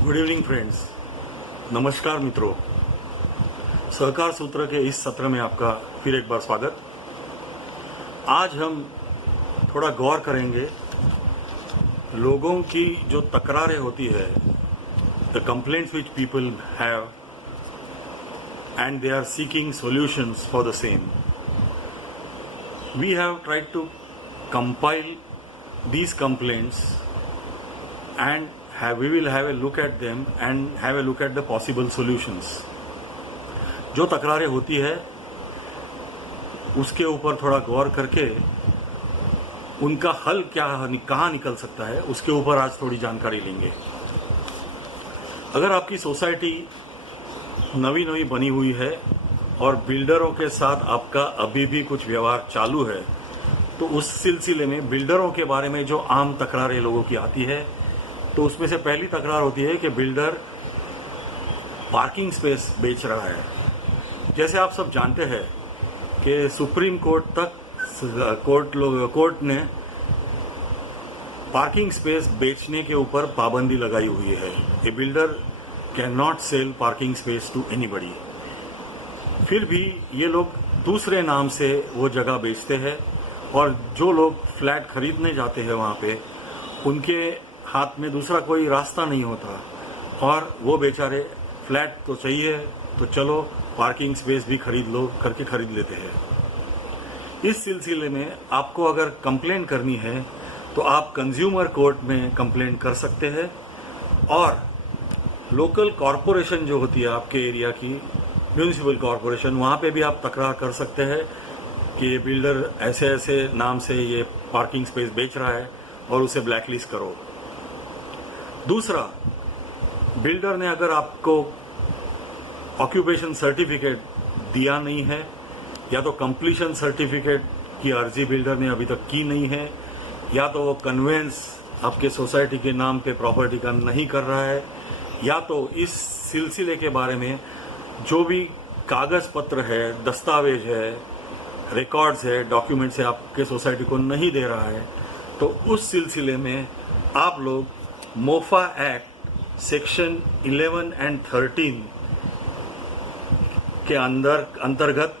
Good evening friends. नमस्कार मित्रों, सहकार सूत्र के इस सत्र में आपका फिर एक बार स्वागत। आज हम थोड़ा गौर करेंगे लोगों की जो तकरारें होती है, the complaints which people have and they are seeking solutions for the same. We have tried to compile these complaints and we will have a look at them and have a look at the possible solutions। जो तकरारें होती है उसके ऊपर थोड़ा गौर करके उनका हल कहाँ निकल सकता है उसके ऊपर आज थोड़ी जानकारी लेंगे। अगर आपकी सोसाइटी नई बनी हुई है और बिल्डरों के साथ आपका अभी भी कुछ व्यवहार चालू है, तो उस सिलसिले में बिल्डरों के बारे में जो आम तकरारें लोगों की आती है, तो उसमें से पहली तकरार होती है कि बिल्डर पार्किंग स्पेस बेच रहा है। जैसे आप सब जानते हैं कि सुप्रीम कोर्ट तक कोर्ट ने पार्किंग स्पेस बेचने के ऊपर पाबंदी लगाई हुई है। A builder can not sell parking space to anybody. फिर भी ये लोग दूसरे नाम से वो जगह बेचते हैं और जो लोग फ्लैट खरीदने जाते हैं वहाँ पे उनके हाथ में दूसरा कोई रास्ता नहीं होता और वो बेचारे फ्लैट तो चाहिए तो चलो पार्किंग स्पेस भी खरीद लो करके खरीद लेते हैं। इस सिलसिले में आपको अगर कंप्लेंट करनी है तो आप कंज्यूमर कोर्ट में कंप्लेंट कर सकते हैं और लोकल कॉरपोरेशन जो होती है आपके एरिया की, म्यूनिसिपल कॉरपोरेशन, वहाँ पे भी आप तकरार कर सकते हैं कि बिल्डर ऐसे ऐसे नाम से ये पार्किंग स्पेस बेच रहा है और उसे ब्लैकलिस्ट करो। दूसरा, बिल्डर ने अगर आपको ऑक्यूपेशन सर्टिफिकेट दिया नहीं है या तो कंप्लीशन सर्टिफिकेट की अर्जी बिल्डर ने अभी तक की नहीं है या तो वो कन्वेंस आपके सोसाइटी के नाम पे प्रॉपर्टी का नहीं कर रहा है या तो इस सिलसिले के बारे में जो भी कागज पत्र है, दस्तावेज है, रिकॉर्ड्स है, डॉक्यूमेंट्स है आपके सोसाइटी को नहीं दे रहा है, तो उस सिलसिले में आप लोग मोफा एक्ट सेक्शन 11 एंड 13 के अंतर्गत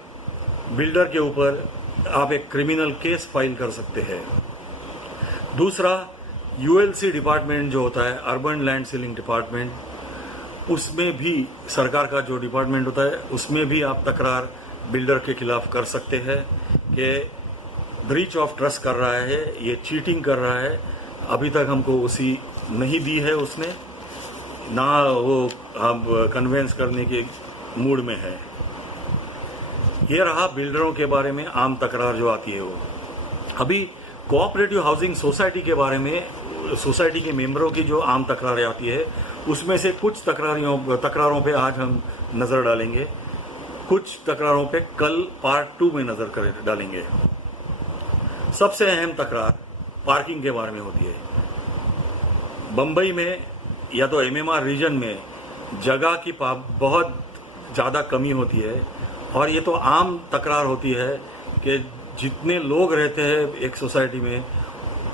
बिल्डर के ऊपर आप एक क्रिमिनल केस फाइल कर सकते हैं। दूसरा, यूएलसी डिपार्टमेंट जो होता है, अर्बन लैंड सीलिंग डिपार्टमेंट, उसमें भी सरकार का जो डिपार्टमेंट होता है उसमें भी आप तकरार बिल्डर के खिलाफ कर सकते हैं कि ब्रीच ऑफ ट्रस्ट कर रहा है, ये चीटिंग कर रहा है, अभी तक हमको उसी नहीं दी है उसने, ना वो अब कन्वेंस करने के मूड में है। ये रहा बिल्डरों के बारे में आम तकरार जो आती है वो। अभी कोऑपरेटिव हाउसिंग सोसाइटी के बारे में, सोसाइटी के मेंबरों की जो आम तकरारें आती है उसमें से कुछ तकरारों पे आज हम नजर डालेंगे, कुछ तकरारों पे कल पार्ट 2 में नजर डालेंगे। सबसे अहम तकरार पार्किंग के बारे में होती है। बंबई में या तो एमएमआर रीजन में जगह की बहुत ज़्यादा कमी होती है और ये तो आम तकरार होती है कि जितने लोग रहते हैं एक सोसाइटी में,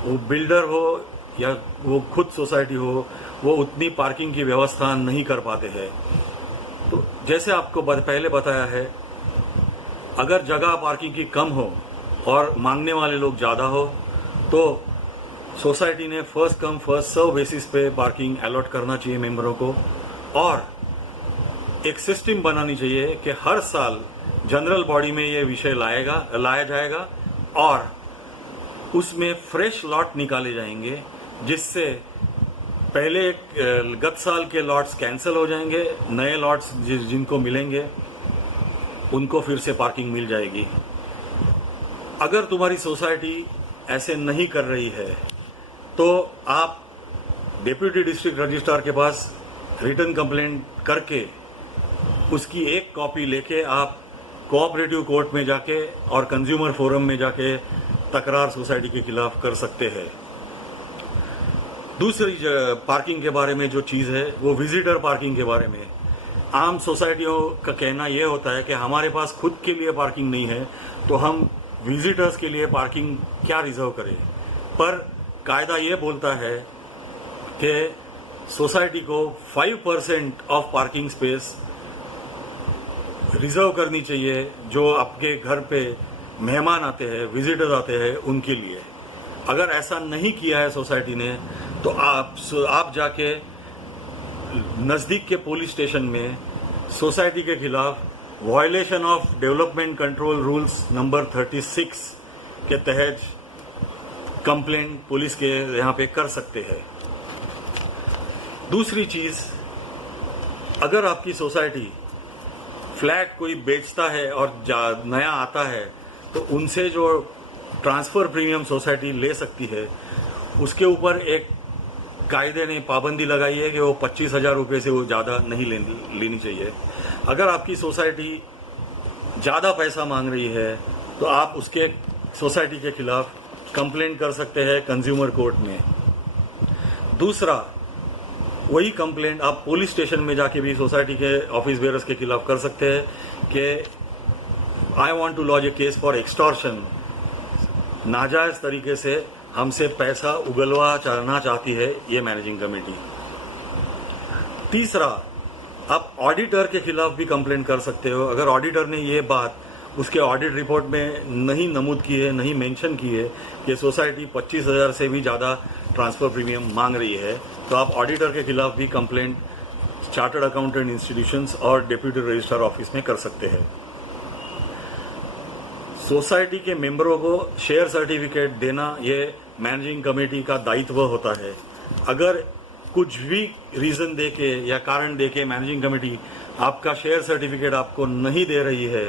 वो बिल्डर हो या वो खुद सोसाइटी हो, वो उतनी पार्किंग की व्यवस्था नहीं कर पाते हैं। तो जैसे आपको पहले बताया है, अगर जगह पार्किंग की कम हो और मांगने वाले लोग ज़्यादा हो तो सोसाइटी ने first come first serve basis पे पार्किंग अलॉट करना चाहिए मेंबरों को और एक सिस्टम बनानी चाहिए कि हर साल जनरल बॉडी में ये विषय लाया जाएगा और उसमें फ्रेश लॉट निकाले जाएंगे, जिससे पहले गत साल के लॉट्स कैंसिल हो जाएंगे, नए लॉट्स जिनको मिलेंगे उनको फिर से पार्किंग मिल जाएगी। अगर तुम्हारी सोसाइटी ऐसे नहीं कर रही है तो आप डेप्यूटी डिस्ट्रिक्ट रजिस्ट्रार के पास रिटन कंप्लेंट करके उसकी एक कॉपी लेके आप कोऑपरेटिव कोर्ट में जाके और कंज्यूमर फोरम में जाके तकरार सोसाइटी के खिलाफ कर सकते हैं। दूसरी पार्किंग के बारे में जो चीज़ है वो विजिटर पार्किंग के बारे में। आम सोसाइटियों का कहना यह होता है कि हमारे पास खुद के लिए पार्किंग नहीं है तो हम विजिटर्स के लिए पार्किंग क्या रिजर्व करें, पर कायदा ये बोलता है कि सोसाइटी को 5% ऑफ पार्किंग स्पेस रिजर्व करनी चाहिए, जो आपके घर पे मेहमान आते हैं, विजिटर्स आते हैं, उनके लिए। अगर ऐसा नहीं किया है सोसाइटी ने तो आप जाके नज़दीक के पुलिस स्टेशन में सोसाइटी के खिलाफ violation of development control rules number 36 के तहत कंप्लेंट पुलिस के यहाँ पे कर सकते हैं। दूसरी चीज, अगर आपकी सोसाइटी फ्लैट कोई बेचता है और नया आता है तो उनसे जो ट्रांसफर प्रीमियम सोसाइटी ले सकती है, उसके ऊपर एक कायदे ने पाबंदी लगाई है कि वो 25,000 रुपये से वो ज़्यादा नहीं लेनी चाहिए। अगर आपकी सोसाइटी ज़्यादा पैसा मांग रही है तो आप उसके सोसाइटी के खिलाफ कंप्लेंट कर सकते हैं कंज्यूमर कोर्ट में। दूसरा, वही कंप्लेंट आप पुलिस स्टेशन में जाके भी सोसाइटी के ऑफिस बेयरर्स के खिलाफ कर सकते हैं कि I want to lodge a case for extortion, नाजायज तरीके से हमसे पैसा उगलवा चाहना चाहती है ये मैनेजिंग कमेटी। तीसरा, आप ऑडिटर के खिलाफ भी कंप्लेंट कर सकते हो। अगर ऑडिटर ने ये बात उसके ऑडिट रिपोर्ट में नहीं नमूद की है, नहीं मेंशन की है कि सोसाइटी 25,000 से भी ज़्यादा ट्रांसफर प्रीमियम मांग रही है, तो आप ऑडिटर के खिलाफ भी कंप्लेंट चार्टर्ड अकाउंटेंट इंस्टीट्यूशंस और डिप्यूटी रजिस्ट्रार ऑफिस में कर सकते हैं। सोसाइटी के मेंबरों को शेयर सर्टिफिकेट देना ये मैनेजिंग कमेटी का दायित्व होता है। अगर कुछ भी रीजन देके या कारण देके मैनेजिंग कमेटी आपका शेयर सर्टिफिकेट आपको नहीं दे रही है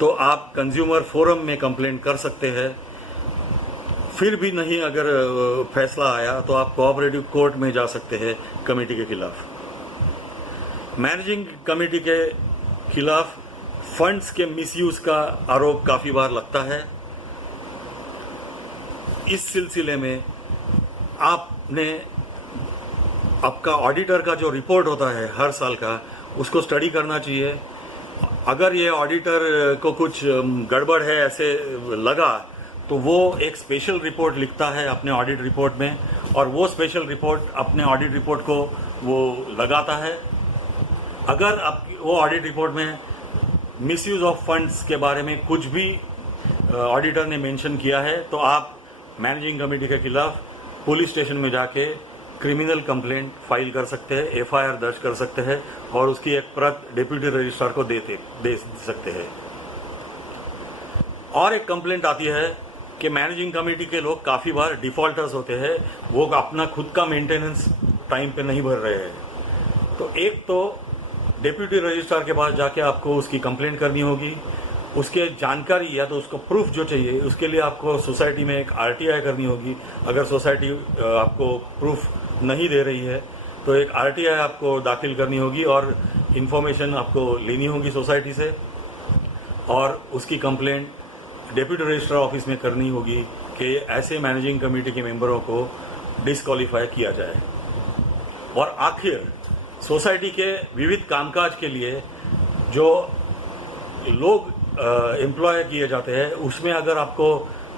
तो आप कंज्यूमर फोरम में कंप्लेंट कर सकते हैं। फिर भी नहीं अगर फैसला आया तो आप कोऑपरेटिव कोर्ट में जा सकते हैं कमेटी के खिलाफ। मैनेजिंग कमेटी के खिलाफ फंड्स के मिसयूज का आरोप काफी बार लगता है। इस सिलसिले में आपका ऑडिटर का जो रिपोर्ट होता है हर साल का, उसको स्टडी करना चाहिए। अगर ये ऑडिटर को कुछ गड़बड़ है ऐसे लगा तो वो एक स्पेशल रिपोर्ट लिखता है अपने ऑडिट रिपोर्ट में, और वो स्पेशल रिपोर्ट अपने ऑडिट रिपोर्ट को वो लगाता है। अगर वो ऑडिट रिपोर्ट में मिसयूज ऑफ फंड्स के बारे में कुछ भी ऑडिटर ने मेंशन किया है तो आप मैनेजिंग कमेटी के खिलाफ पुलिस स्टेशन में जाके क्रिमिनल कंप्लेंट फाइल कर सकते हैं, एफआईआर दर्ज कर सकते हैं और उसकी एक प्रत डिप्यूटी रजिस्ट्रार को दे सकते हैं। और एक कंप्लेंट आती है कि मैनेजिंग कमेटी के लोग काफी बार डिफॉल्टर्स होते हैं, वो अपना खुद का मेंटेनेंस टाइम पे नहीं भर रहे हैं। तो एक तो डिप्यूटी रजिस्ट्रार के पास जाके आपको उसकी कंप्लेंट करनी होगी, उसके जानकारी या तो उसको प्रूफ जो चाहिए उसके लिए आपको सोसाइटी में एक आरटीआई करनी होगी। अगर सोसाइटी आपको प्रूफ नहीं दे रही है तो एक आरटीआई आपको दाखिल करनी होगी और इन्फॉर्मेशन आपको लेनी होगी सोसाइटी से, और उसकी कंप्लेंट डिप्यूटी रजिस्ट्रार ऑफिस में करनी होगी कि ऐसे मैनेजिंग कमेटी के मेंबरों को डिस्क्वालीफाई किया जाए। और आखिर सोसाइटी के विविध कामकाज के लिए जो लोग एम्प्लॉय किए जाते हैं उसमें अगर आपको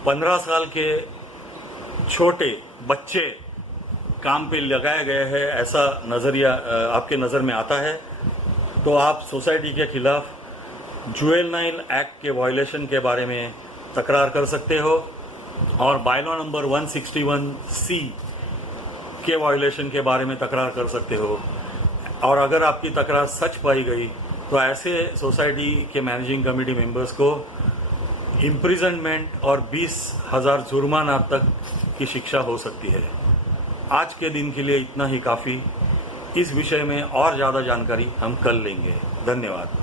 15 साल के छोटे बच्चे काम पे लगाए गए हैं ऐसा नजरिया आपके नजर में आता है तो आप सोसाइटी के खिलाफ जुवेनाइल एक्ट के वायलेशन के बारे में तकरार कर सकते हो और बायलॉ नंबर 161C के वायलेशन के बारे में तकरार कर सकते हो। और अगर आपकी तकरार सच पाई गई तो ऐसे सोसाइटी के मैनेजिंग कमेटी मेंबर्स को इम्प्रिजनमेंट और 20,000 जुर्माना तक की शिक्षा हो सकती है। आज के दिन के लिए इतना ही काफ़ी। इस विषय में और ज़्यादा जानकारी हम कल लेंगे। धन्यवाद।